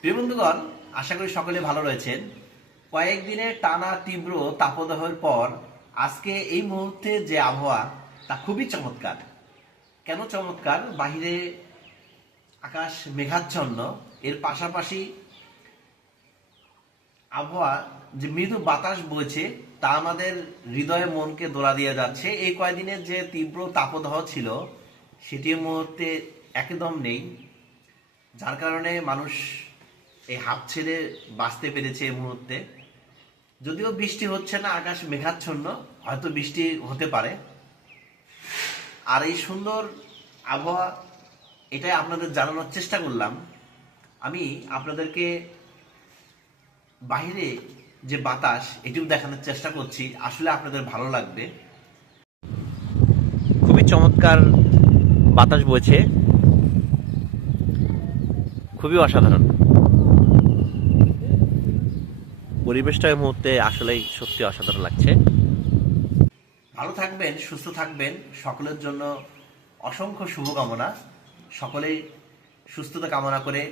প্রিয় বন্ধুগণ, আশা করি সকলে ভালো রয়েছেন। কয়েকদিনের টানা তীব্র তাপদাহের পর আজকে এই মুহূর্তে যে আবহাওয়া তা খুবই চমৎকার। কেন চমৎকার? বাহিরে আকাশ মেঘাচ্ছন্ন, এর পাশাপাশি আবহাওয়া যে মৃদু বাতাস বইছে তা আমাদের হৃদয়ে মনকে দোলা দিয়ে যাচ্ছে। এই কয়েকদিনের যে তীব্র তাপদাহ ছিল সেটি এই মুহূর্তে একদম নেই, যার কারণে মানুষ এই হাঁপ ছেড়ে বাঁচতে পেরেছে এই মুহূর্তে। যদিও বৃষ্টি হচ্ছে না, আকাশ মেঘাচ্ছন্ন, হয়তো বৃষ্টি হতে পারে। আর এই সুন্দর আবহাওয়া, এটাই আপনাদের জানানোর চেষ্টা করলাম। আমি আপনাদেরকে বাইরে যে বাতাস, এটিও দেখানোর চেষ্টা করছি, আসলে আপনাদের ভালো লাগবে। খুবই চমৎকার বাতাস বইছে, খুবই অসাধারণ। পরিবেশটা এই মুহূর্তে আসলেই সত্যি অসাধারণ লাগছে। ভালো থাকবেন, সুস্থ থাকবেন, সকলের জন্য অসংখ্য শুভকামনা। সকলেই সুস্থতা কামনা করে